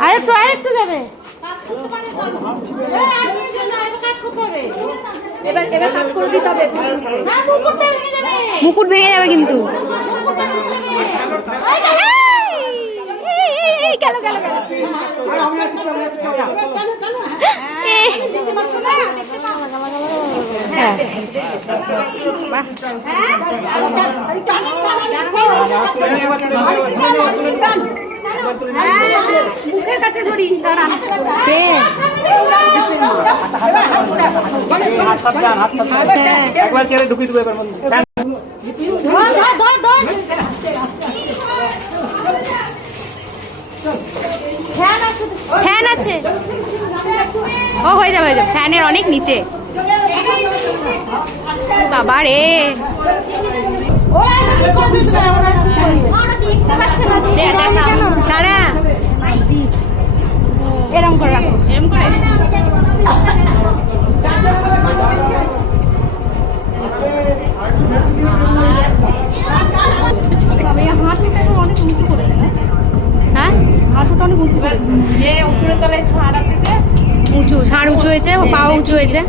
আরেকটু যাবে মুকুট ভেঙে যাবে কিন্তু গেল গেল গেল মুখের কাছে ধরি একবার চেয়ারে ঢুকিয়ে দেবো এবার ফ্যান আছে ও হয়ে যাবে ফ্যানের অনেক নিচে বাবা রে দাঁড়া এরম করে রাখো এরম করে হ্যাঁ হাঁটুটা অনেক উঁচু করেছে যে উঁচুর তলায় ছাড় আছে যে উঁচু ছাড় উঁচু হয়েছে পা উঁচু হয়েছে